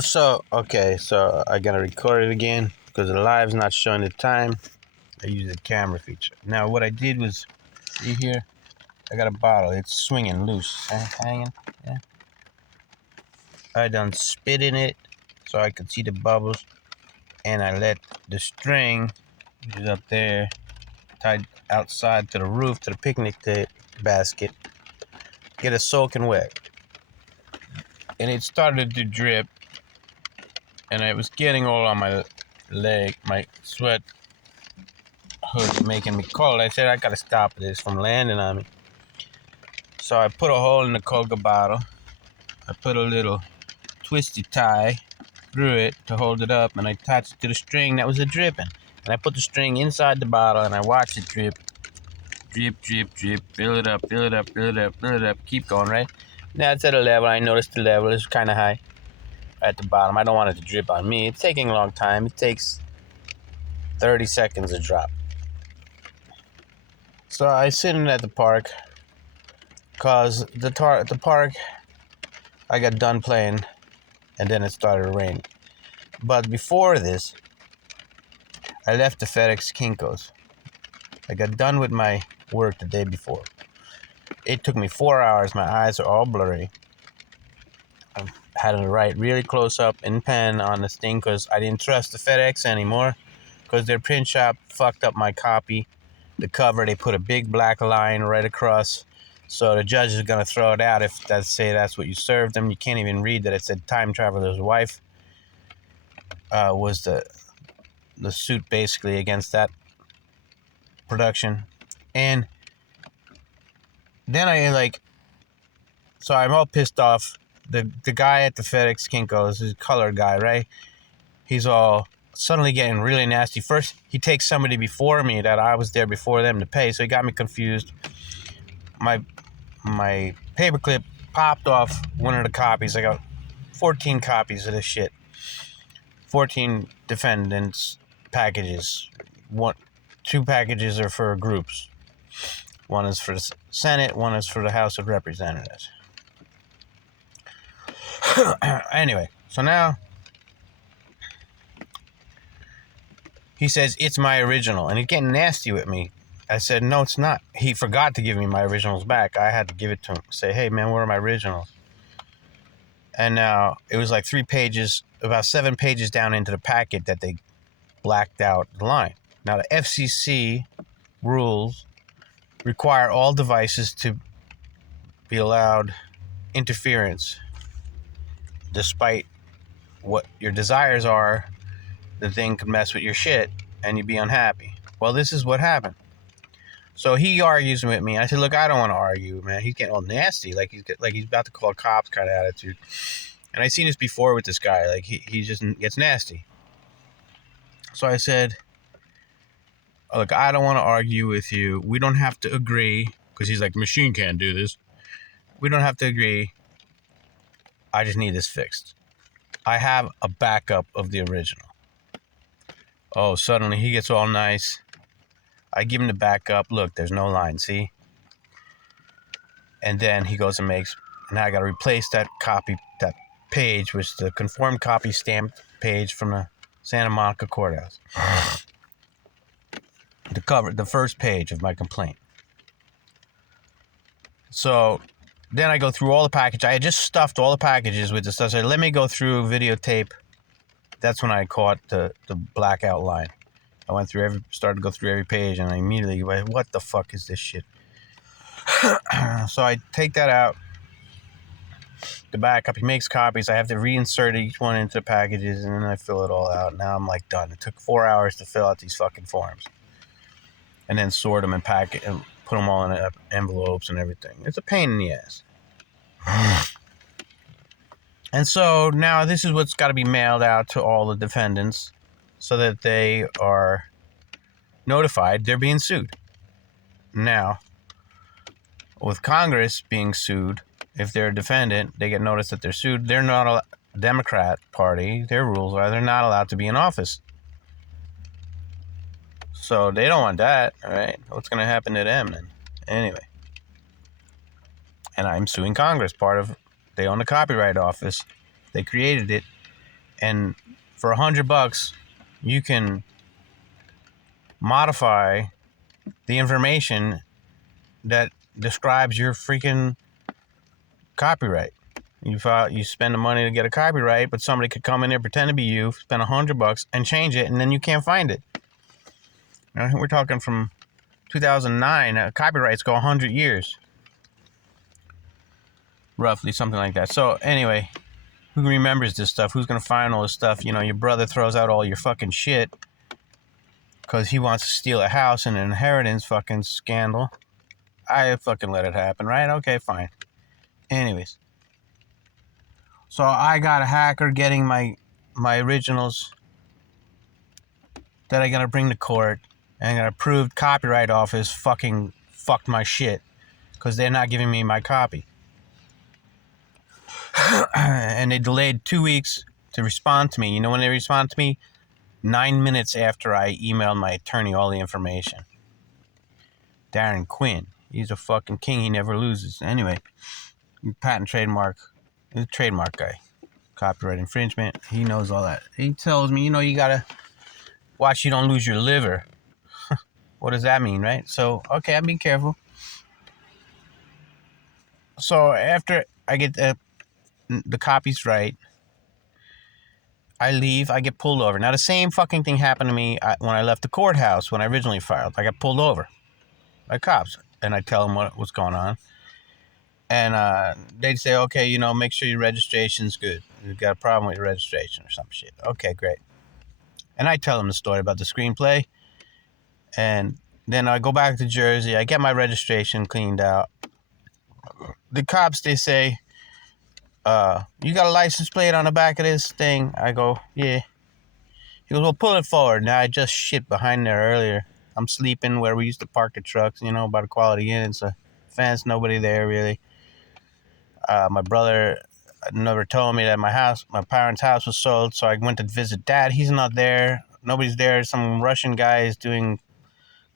So I gotta record it again because the live's not showing the time. I use the camera feature. Now what I did was, see here, I got a bottle. It's swinging loose, hanging. Yeah. I done spit in it so I could see the bubbles, and I let the string, which is up there, tied outside to the roof to the picnic basket, get it soaking wet, and it started to drip, and it was getting all on my leg, my sweat hood making me cold. I said I gotta stop this from landing on me. So I put a hole in the Coca bottle. I put a little twisty tie through it to hold it up, and I attached it to the string that was dripping. And I put the string inside the bottle, and I watched it drip, drip, drip, drip, fill it up, fill it up, fill it up, fill it up, keep going, right? Now it's at a level. I noticed the level is kind of high at the bottom. I don't want it to drip on me. It's taking a long time. It takes 30 seconds to drop. So I sitting at the park, cause the park, I got done playing, and then it started raining. But before this, I left the FedEx Kinko's. I got done with my work the day before. It took me 4 hours. My eyes are all blurry. I had to write really close up in pen on this thing because I didn't trust the FedEx anymore, because their print shop fucked up my copy. The cover, they put a big black line right across, so the judge is gonna throw it out if that's what you served them. You can't even read that it said Time Traveler's Wife. Was the suit basically against that production. And then so I'm all pissed off. The guy at the FedEx Kinko's is a colored guy, right? He's all suddenly getting really nasty. First, he takes somebody before me that I was there before them to pay, so he got me confused. My paperclip popped off one of the copies. I got 14 copies of this shit. 14 defendants packages. 2 packages are for groups. One is for the Senate, one is for the House of Representatives. Anyway, so now he says it's my original, and he's getting nasty with me. I said, no, it's not. He forgot to give me my originals back. I had to give it to him. Say, hey, man, where are my originals? And now it was like 3 pages, about 7 pages down into the packet that they blacked out the line. Now, the FCC rules require all devices to be allowed interference, despite what your desires are. The thing could mess with your shit and you'd be unhappy. Well, this is what happened. So he argues with me. I said, look, I don't want to argue, man. He's getting all nasty, like he's about to call cops kind of attitude. And I've seen this before with this guy. Like he just gets nasty. So I said, look, I don't want to argue with you. We don't have to agree, because he's like, machine can't do this. We don't have to agree. I just need this fixed. I have a backup of the original. Oh, suddenly he gets all nice. I give him the backup. Look, there's no line, see? And then he goes and makes, now I got to replace that copy, that page, which is the conformed copy stamped page from the Santa Monica courthouse. The first page of my complaint. So then I go through all the package. I had just stuffed all the packages with the stuff. So I said, let me go through videotape. That's when I caught the blackout line. I went through started to go through every page, and I immediately went, what the fuck is this shit? So I take that out, the backup. He makes copies. I have to reinsert each one into the packages, and then I fill it all out. Now I'm like done. It took 4 hours to fill out these fucking forms, and then sort them and pack it and put them all in envelopes and everything. It's a pain in the ass. And so now this is what's got to be mailed out to all the defendants, so that they are notified they're being sued. Now, with Congress being sued, if they're a defendant, they get notice that they're sued. They're not a Democrat Party. Their rules are they're not allowed to be in office. So they don't want that, all right? What's going to happen to them then? Anyway. And I'm suing Congress. They own the Copyright Office. They created it. And for $100, you can modify the information that describes your freaking copyright. You spend the money to get a copyright, but somebody could come in there, pretend to be you, spend $100 and change it, and then you can't find it. We're talking from 2009. Copyrights go 100 years, roughly, something like that. So anyway, who remembers this stuff? Who's gonna find all this stuff? Your brother throws out all your fucking shit because he wants to steal a house in an inheritance fucking scandal. I fucking let it happen, right? Okay, fine. Anyways. So I got a hacker getting my originals that I gotta bring to court, and an approved copyright office fucking fucked my shit because they're not giving me my copy. And they delayed 2 weeks to respond to me. You know when they respond to me? 9 minutes after I emailed my attorney all the information. Darren Quinn. He's a fucking king. He never loses. Anyway, patent trademark. He's a trademark guy. Copyright infringement. He knows all that. He tells me, you gotta watch you don't lose your liver. What does that mean, right? So, okay, I'm being careful. So after I get the copies right, I leave. I get pulled over. Now the same fucking thing happened to me when I left the courthouse when I originally filed. I got pulled over by cops, and I tell them what's going on. And they'd say, okay, make sure your registration's good. You've got a problem with your registration or some shit. Okay, great. And I tell them the story about the screenplay. And then I go back to Jersey. I get my registration cleaned out. The cops, they say, you got a license plate on the back of this thing? I go, yeah. He goes, well, pull it forward. Now, I just shit behind there earlier. I'm sleeping where we used to park the trucks, by the Quality Inn. It's a fence, nobody there, really. My brother never told me that my parents' house was sold, so I went to visit Dad. He's not there. Nobody's there. Some Russian guy is doing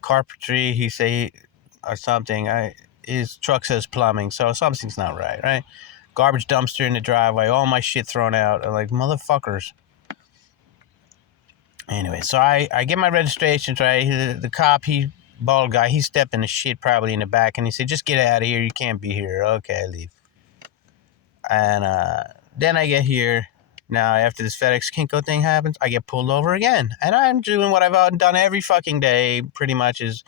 carpentry. He say or something. His truck says plumbing, so something's not right? Garbage dumpster in the driveway. All my shit thrown out. I'm like, motherfuckers. Anyway, so I get my registrations right. The cop, bald guy, he stepped in the shit probably in the back, and he said, just get out of here. You can't be here. Okay, I leave. And then I get here. Now, after this FedEx Kinko thing happens, I get pulled over again. And I'm doing what I've done every fucking day, pretty much is,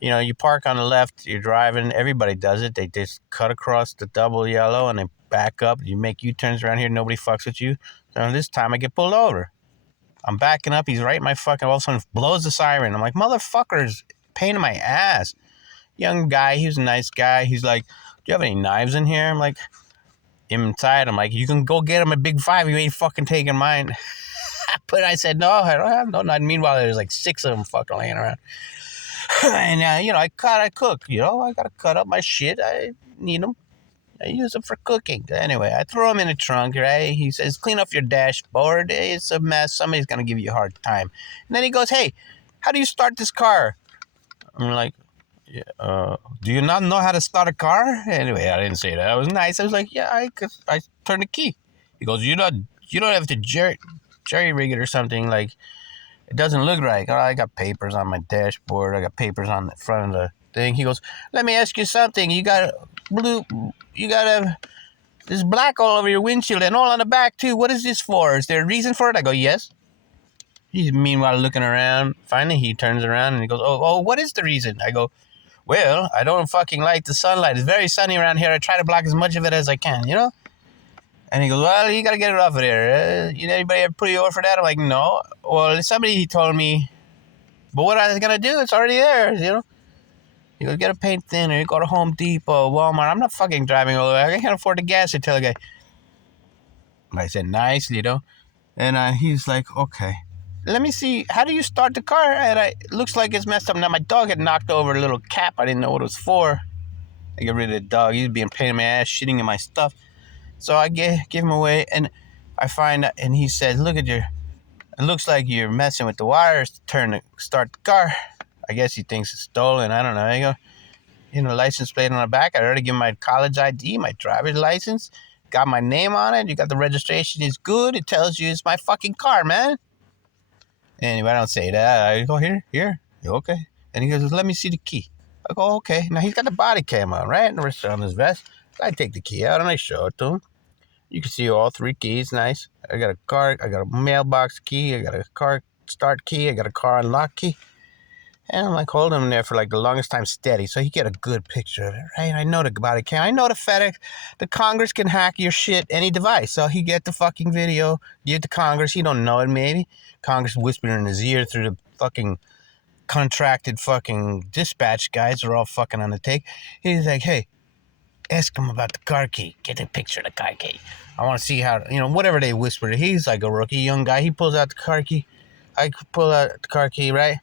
you park on the left, you're driving. Everybody does it. They just cut across the double yellow and they back up. You make U-turns around here. Nobody fucks with you. So this time I get pulled over. I'm backing up. He's right in my fucking, all of a sudden blows the siren. I'm like, motherfuckers, pain in my ass. Young guy. He was a nice guy. He's like, do you have any knives in here? I'm like, inside. I'm like, you can go get him a big 5. You ain't fucking taking mine. But I said, no, I don't have no knife. Meanwhile, there's like 6 of them fucking laying around. And, I cook. I got to cut up my shit. I need them. I use them for cooking. Anyway, I throw them in the trunk, right? He says, clean off your dashboard. It's a mess. Somebody's going to give you a hard time. And then he goes, hey, how do you start this car? I'm like, yeah, do you not know how to start a car? Anyway, I didn't say that. I was nice. I was like, yeah, I turned the key. He goes, you don't have to jerry rig it or something. Like, it doesn't look right. I got papers on my dashboard. I got papers on the front of the thing. He goes, let me ask you something. You got this black all over your windshield and all on the back too. What is this for? Is there a reason for it? I go, yes. He's meanwhile looking around. Finally, he turns around and he goes, oh, what is the reason? I go, well, I don't fucking like the sunlight. It's very sunny around here. I try to block as much of it as I can, And he goes, well, you got to get it off of there. Anybody ever put you over for that? I'm like, no. Well, somebody, he told me, but what I was going to do, it's already there, You go get a paint thinner, you go to Home Depot, Walmart. I'm not fucking driving all the way. I can't afford the gas, I tell the guy. I said, nice, And he's like, okay. Let me see, how do you start the car? And it looks like it's messed up. Now, my dog had knocked over a little cap. I didn't know what it was for. I get rid of the dog. He's being a pain in my ass, shitting in my stuff. So I give him away, and I find out, and he says, look at it looks like you're messing with the wires to start the car. I guess he thinks it's stolen. I don't know. I go, license plate on the back. I already give him my college ID, my driver's license. got my name on it. You got the registration is good. It tells you it's my fucking car, man. Anyway, I don't say that. I go, here. Okay. And he goes, let me see the key. I go, okay. Now he's got the body cam on, right? And the rest on his vest. I take the key out and I show it to him. You can see all 3 keys, nice. I got a car, I got a mailbox key, I got a car start key, I got a car unlock key. And I'm like holding him there for like the longest time steady so he get a good picture of it, right? I know the body cam, I know the FedEx, the Congress can hack your shit, any device. So he get the fucking video, give it to Congress, he don't know it maybe. Congress whispering in his ear through the fucking contracted fucking dispatch guys are all fucking on the take. He's like, hey, ask him about the car key. Get a picture of the car key. I want to see how, whatever they whispered. He's like a rookie, young guy. He pulls out the car key. I pull out the car key, right?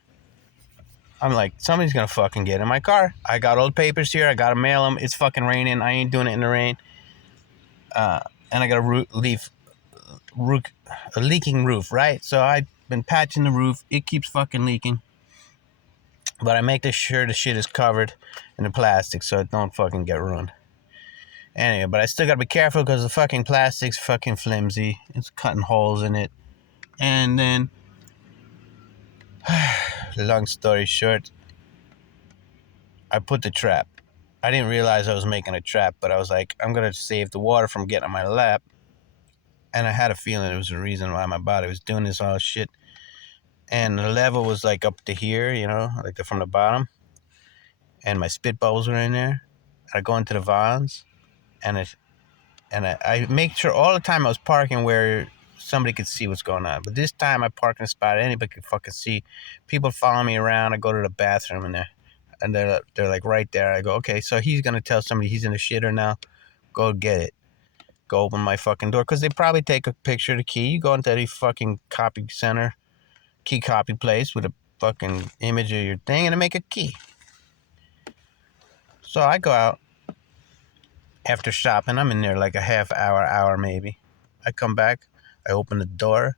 I'm like, somebody's going to fucking get in my car. I got old papers here. I got to mail them. It's fucking raining. I ain't doing it in the rain. And I got a leaking roof, right? So I've been patching the roof. It keeps fucking leaking. But I make sure the shit is covered in the plastic so it don't fucking get ruined. Anyway, but I still gotta be careful because the fucking plastic's fucking flimsy. It's cutting holes in it. And then, long story short, I put the trap. I didn't realize I was making a trap, but I was like, I'm gonna save the water from getting on my lap. And I had a feeling it was the reason why my body was doing this all shit. And the level was like up to here, like from the bottom. And my spit bubbles were in there. I go into the vans, and I make sure all the time I was parking where somebody could see what's going on. But this time I park in a spot anybody could fucking see. People follow me around. I go to the bathroom and they're like right there. I go, okay, so he's gonna tell somebody he's in the shitter now. Go get it. Go open my fucking door because they probably take a picture of the key. You go into any fucking copy center, key copy place with a fucking image of your thing and make a key. So I go out. After shopping, I'm in there like a half hour maybe. I come back, I open the door,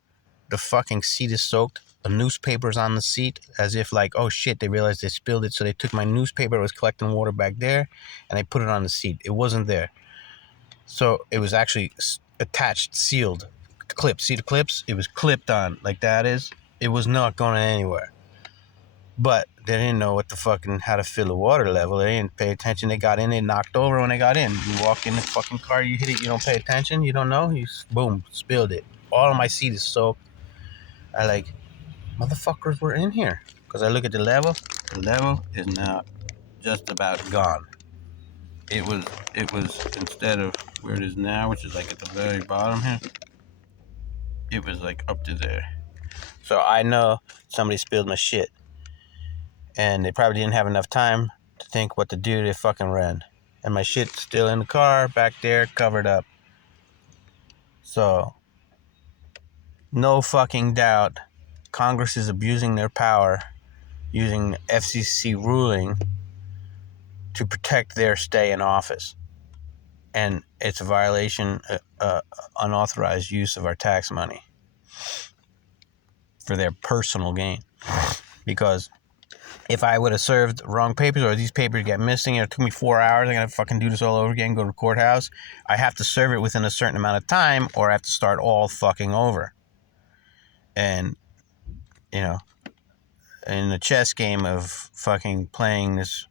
the fucking seat is soaked, the newspaper's on the seat, as if like, oh shit, they realized they spilled it, so they took my newspaper, it was collecting water back there, and they put it on the seat. It wasn't there. So it was actually attached, sealed, clipped. See the clips? It was clipped on, like that is. It was not going anywhere. But they didn't know how to fill the water level. They didn't pay attention. They got in, they knocked over when they got in. You walk in the fucking car, you hit it, you don't pay attention, you don't know, you boom, spilled it. All of my seat is soaked. I like, motherfuckers were in here. Because I look at the level is now just about gone. It was instead of where it is now, which is like at the very bottom here, it was like up to there. So I know somebody spilled my shit. And they probably didn't have enough time to think what to do. They fucking ran. And my shit's still in the car, back there, covered up. So, no fucking doubt, Congress is abusing their power, using FCC ruling to protect their stay in office. And it's a violation, unauthorized use of our tax money for their personal gain. Because if I would have served wrong papers or these papers get missing and it took me 4 hours, I'm going to fucking do this all over again, go to the courthouse. I have to serve it within a certain amount of time or I have to start all fucking over. And, in the chess game of fucking playing this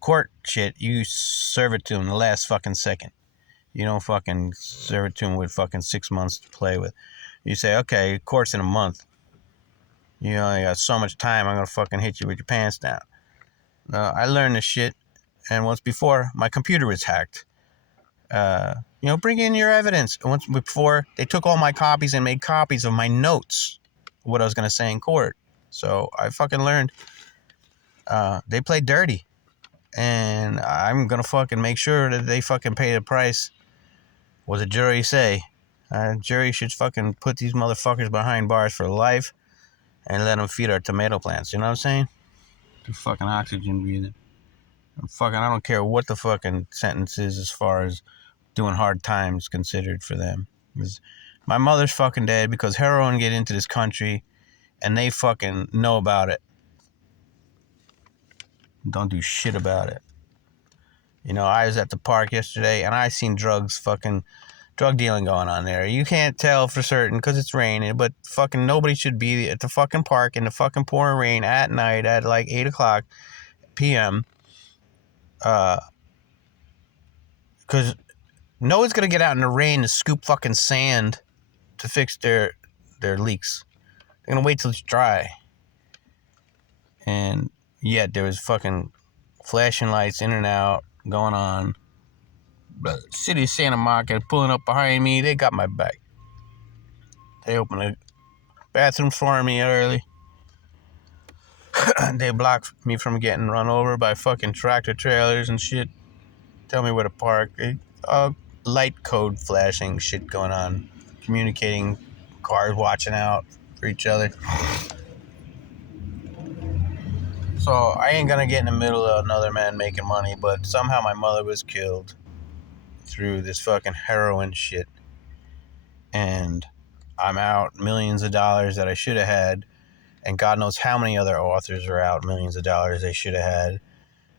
court shit, you serve it to them the last fucking second. You don't fucking serve it to them with fucking 6 months to play with. You say, okay, court's in a month. You only got so much time, I'm going to fucking hit you with your pants down. I learned this shit, and once before, my computer was hacked. Bring in your evidence. And once before, they took all my copies and made copies of my notes, what I was going to say in court. So I fucking learned. They play dirty. And I'm going to fucking make sure that they fucking pay the price. What the jury say? Jury should fucking put these motherfuckers behind bars for life. And let them feed our tomato plants, you know what I'm saying? The fucking oxygen breathing. I don't care what the fucking sentence is as far as doing hard times considered for them. My mother's fucking dead because heroin get into this country and they fucking know about it. Don't do shit about it. You know, I was at the park yesterday and I seen drug dealing going on there. You can't tell for certain because it's raining, but fucking nobody should be at the fucking park in the fucking pouring rain at night at like 8 o'clock p.m. Because no one's gonna get out in the rain to scoop fucking sand to fix their leaks. They're gonna wait till it's dry. And yet there was fucking flashing lights in and out going on. But city of Santa Monica pulling up behind me, they got my back. They opened the bathroom for me early. They blocked me from getting run over by fucking tractor trailers and shit. Tell me where to park. Light code flashing shit going on. Communicating, cars watching out for each other. So I ain't gonna get in the middle of another man making money, but somehow my mother was killed through this fucking heroin shit. And I'm out millions of dollars that I should have had. And God knows how many other authors are out millions of dollars they should have had.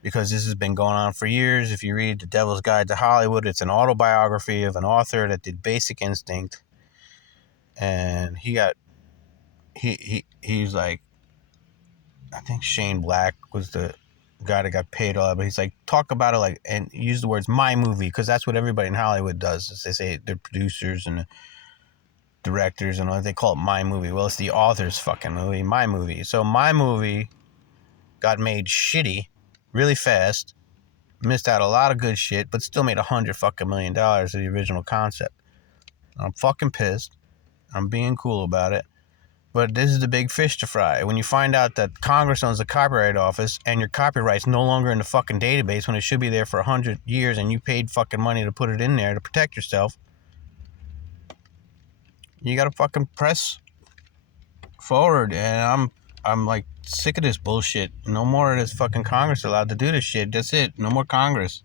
Because this has been going on for years. If you read The Devil's Guide to Hollywood, it's an autobiography of an author that did Basic Instinct. And he's like, I think Shane Black was the guy that got paid all that, but he's like, talk about it like, and use the words my movie, because that's what everybody in Hollywood does. Is they say they're producers and directors and all, they call it my movie. Well, it's the author's fucking movie, my movie. So my movie got made shitty really fast, missed out a lot of good shit, but still made $100 million of the original concept. I'm fucking pissed. I'm being cool about it. But this is the big fish to fry. When you find out that Congress owns the Copyright Office and your copyright's no longer in the fucking database when it should be there for 100 years and you paid fucking money to put it in there to protect yourself, you gotta fucking press forward. And I'm like sick of this bullshit. No more of this fucking Congress allowed to do this shit. That's it. No more Congress.